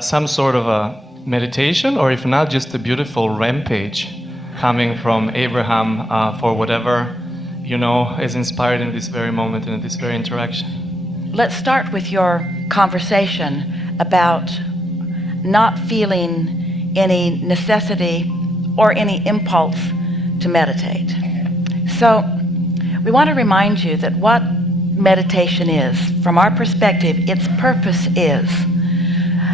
some sort of a meditation, or if not, just a beautiful rampage coming from Abraham for whatever, is inspired in this very moment and in this very interaction. Let's start with your conversation about not feeling any necessity or any impulse to meditate. So we want to remind you that what meditation is, from our perspective, its purpose is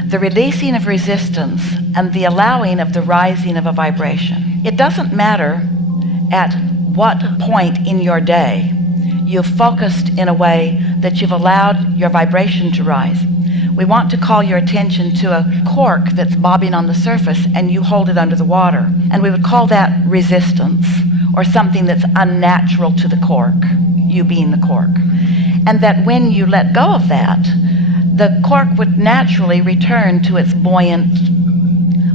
the releasing of resistance and the allowing of the rising of a vibration. It doesn't matter at what point in your day you've focused in a way that you've allowed your vibration to rise. We want to call your attention to a cork that's bobbing on the surface and you hold it under the water. And we would call that resistance, or something that's unnatural to the cork, you being the cork. And that when you let go of that, the cork would naturally return to its buoyant,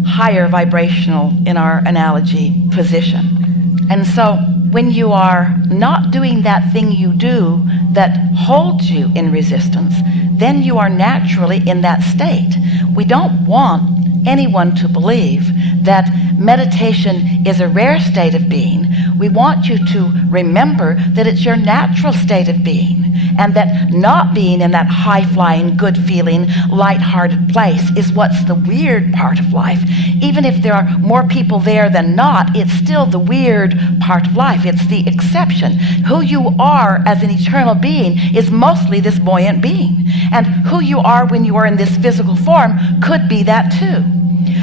higher vibrational, in our analogy, position. And so when you are not doing that thing you do that holds you in resistance, then you are naturally in that state. We don't want anyone to believe that meditation is a rare state of being. We want you to remember that it's your natural state of being, and that not being in that high-flying, good-feeling, light-hearted place is what's the weird part of life. Even if there are more people there than not, it's still the weird part of life. It's the exception. Who you are as an eternal being is mostly this buoyant being. And who you are when you are in this physical form could be that too.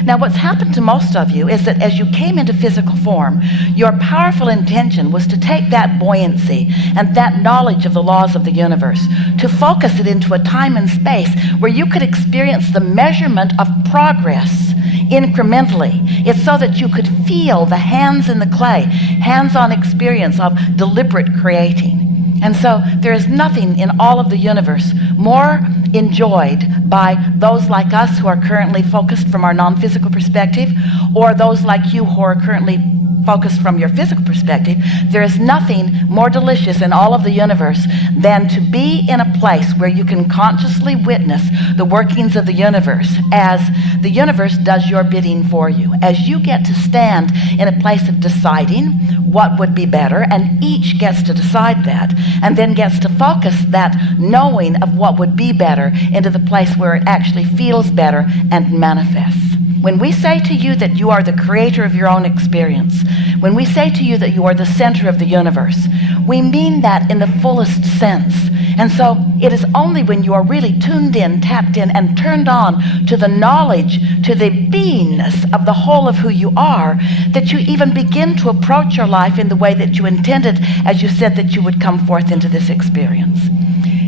Now, what's happened to most of you is that as you came into physical form, your powerful intention was to take that buoyancy and that knowledge of the laws of the universe, to focus it into a time and space where you could experience the measurement of progress incrementally. It's so that you could feel the hands in the clay, hands-on experience of deliberate creating. And so there is nothing in all of the universe more enjoyed by those like us who are currently focused from our non-physical perspective, or those like you who are currently focused from your physical perspective. There is nothing more delicious in all of the universe than to be in a place where you can consciously witness the workings of the universe as the universe does your bidding for you, as you get to stand in a place of deciding what would be better, and each gets to decide that, and then gets to focus that knowing of what would be better into the place where it actually feels better and manifests. When we say to you that you are the creator of your own experience, when we say to you that you are the center of the universe, we mean that in the fullest sense. And so it is only when you are really tuned in, tapped in, and turned on to the knowledge, to the beingness of the whole of who you are, that you even begin to approach your life in the way that you intended, as you said that you would come forth into this experience.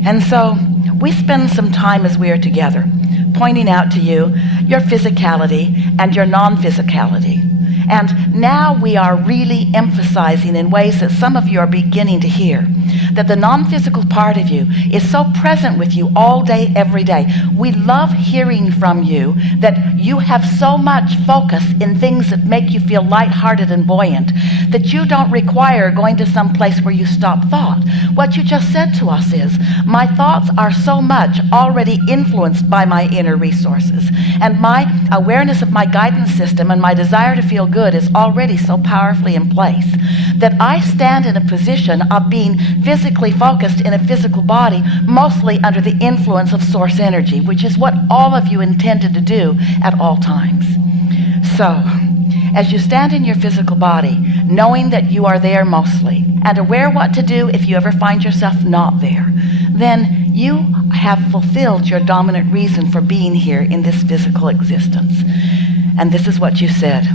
And so we spend some time as we are together pointing out to you your physicality and your non-physicality. And now we are really emphasizing in ways that some of you are beginning to hear, that the non-physical part of you is so present with you all day, every day. We love hearing from you that you have so much focus in things that make you feel lighthearted and buoyant, that you don't require going to some place where you stop thought. What you just said to us is, my thoughts are so much already influenced by my inner resources, and my awareness of my guidance system and my desire to feel good is already so powerfully in place that I stand in a position of being physically focused in a physical body, mostly under the influence of source energy, which is what all of you intended to do at all times. So, as you stand in your physical body, knowing that you are there mostly, and aware what to do if you ever find yourself not there, then you have fulfilled your dominant reason for being here in this physical existence. And this is what you said: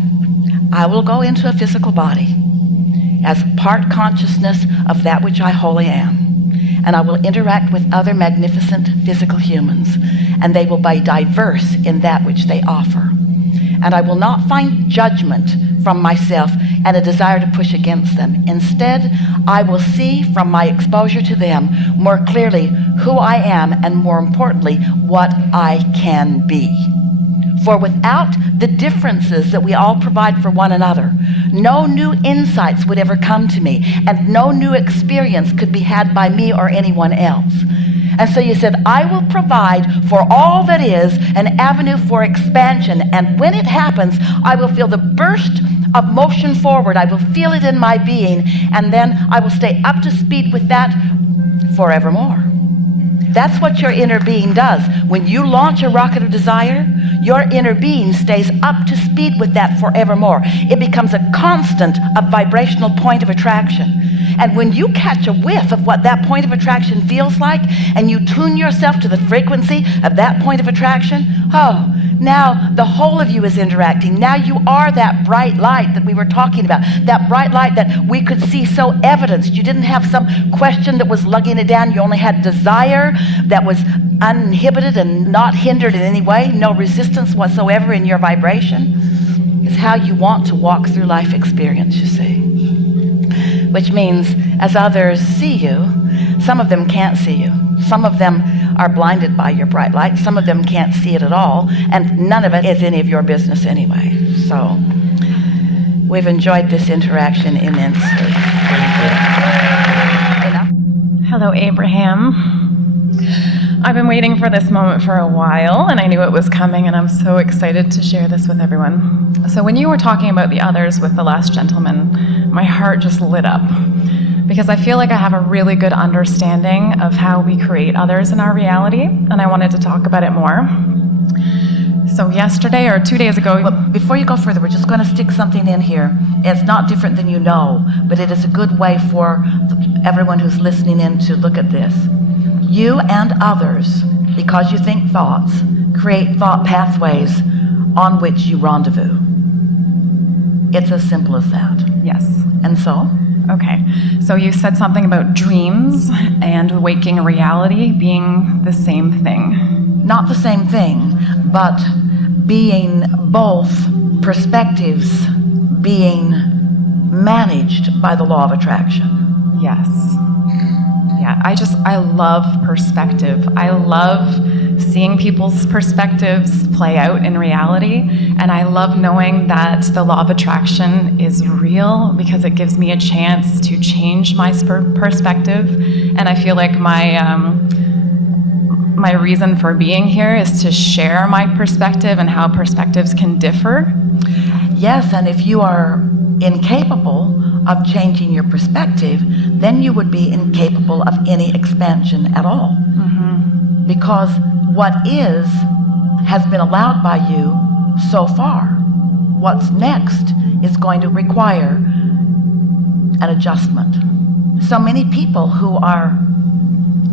I will go into a physical body as part consciousness of that which I wholly am, and I will interact with other magnificent physical humans, and they will be diverse in that which they offer. And I will not find judgment from myself and a desire to push against them. Instead, I will see from my exposure to them more clearly who I am, and more importantly, what I can be. For without the differences that we all provide for one another, no new insights would ever come to me, and no new experience could be had by me or anyone else. And so you said, I will provide for all that is an avenue for expansion. And when it happens, I will feel the burst of motion forward. I will feel it in my being. And then I will stay up to speed with that forevermore. That's what your inner being does. When you launch a rocket of desire, your inner being stays up to speed with that forevermore. It becomes a constant, a vibrational point of attraction. And when you catch a whiff of what that point of attraction feels like, and you tune yourself to the frequency of that point of attraction, oh, now the whole of you is interacting. Now you are that bright light that we were talking about, that bright light that we could see so evidenced. You didn't have some question that was lugging it down. You only had desire that was uninhibited and not hindered in any way, no resistance whatsoever in your vibration. It's how you want to walk through life experience, you see. Which means as others see you, some of them can't see you. Some of them are blinded by your bright light. Some of them can't see it at all, and none of it is any of your business anyway. So we've enjoyed this interaction immensely. Hello, Abraham. I've been waiting for this moment for a while, and I knew it was coming, and I'm so excited to share this with everyone. So when you were talking about the others with the last gentleman, my heart just lit up, because I feel like I have a really good understanding of how we create others in our reality, and I wanted to talk about it more. So yesterday, or 2 days ago... But before you go further, we're just going to stick something in here. It's not different than you know, but it is a good way for everyone who's listening in to look at this. You and others, because you think thoughts, create thought pathways on which you rendezvous. It's as simple as that. Yes. And so? Okay. So you said something about dreams and waking reality being the same thing. Not the same thing, but being both perspectives being managed by the law of attraction. Yes. Yeah, I love perspective. I love seeing people's perspectives play out in reality, and I love knowing that the law of attraction is real because it gives me a chance to change my perspective, and I feel like my reason for being here is to share my perspective and how perspectives can differ. Yes, and if you are incapable of changing your perspective, then you would be incapable of any expansion at all. Mm-hmm. Because what is has been allowed by you so far. What's next is going to require an adjustment. So many people who are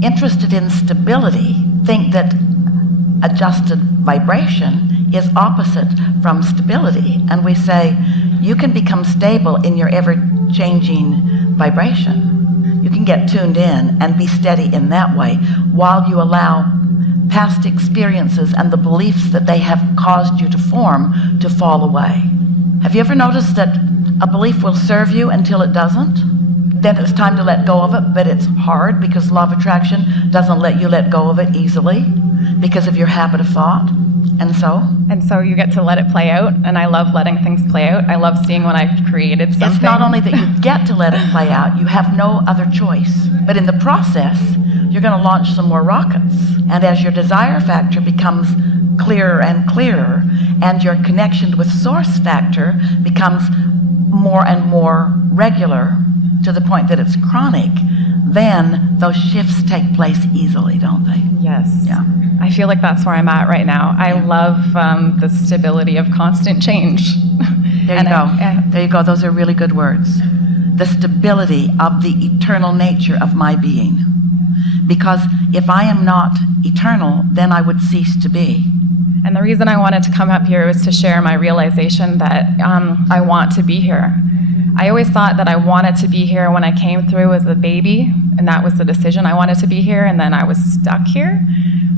interested in stability think that adjusted vibration is opposite from stability. And we say, you can become stable in your ever-changing vibration. You can get tuned in and be steady in that way while you allow past experiences and the beliefs that they have caused you to form to fall away. Have you ever noticed that a belief will serve you until it doesn't? Then it's time to let go of it, but it's hard because law of attraction doesn't let you let go of it easily because of your habit of thought. And so you get to let it play out, and I love letting things play out. I love seeing when I've created something. It's not only that you get to let it play out, you have no other choice. But in the process, you're going to launch some more rockets. And as your desire factor becomes clearer and clearer, and your connection with source factor becomes more and more regular to the point that it's chronic, then those shifts take place easily, don't they? Yes. Yeah. I feel like that's where I'm at right now. I love the stability of constant change. There you go. There you go. Those are really good words. The stability of the eternal nature of my being. Because if I am not eternal, then I would cease to be. And the reason I wanted to come up here was to share my realization that I want to be here. I always thought that I wanted to be here when I came through as a baby, and that was the decision. I wanted to be here, and then I was stuck here.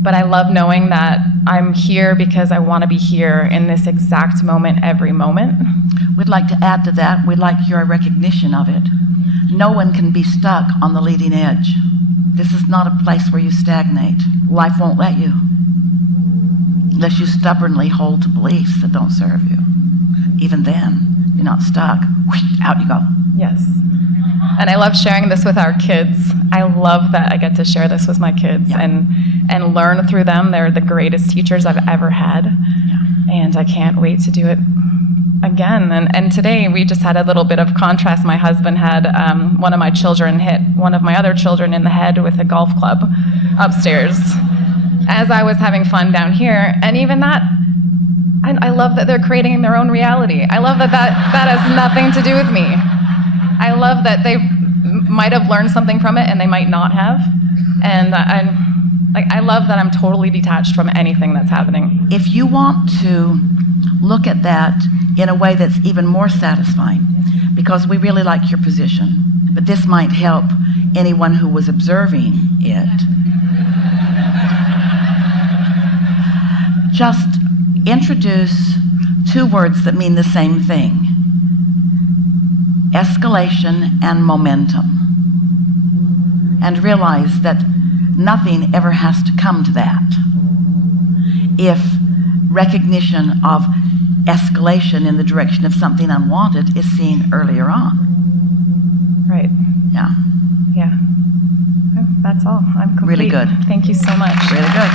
But I love knowing that I'm here because I want to be here in this exact moment, every moment. We'd like to add to that, we'd like your recognition of it. No one can be stuck on the leading edge. This is not a place where you stagnate. Life won't let you, unless you stubbornly hold to beliefs that don't serve you. even then, you're not stuck. Whoosh, out you go. Yes. And I love sharing this with our kids. I love that I get to share this with my kids and learn through them. They're the greatest teachers I've ever had. And I can't wait to do it again. And today we just had a little bit of contrast. My husband had one of my children hit one of my other children in the head with a golf club upstairs as I was having fun down here. And even that, I love that they're creating their own reality. I love that has nothing to do with me. I love that they might have learned something from it and they might not have. And I love that I'm totally detached from anything that's happening. If you want to look at that in a way that's even more satisfying, because we really like your position, but this might help anyone who was observing it. Just introduce two words that mean the same thing: escalation and momentum. And realize that nothing ever has to come to that if recognition of escalation in the direction of something unwanted is seen earlier on. Right. Yeah. Yeah. That's all. I'm complete. Really good. Thank you so much. Really good.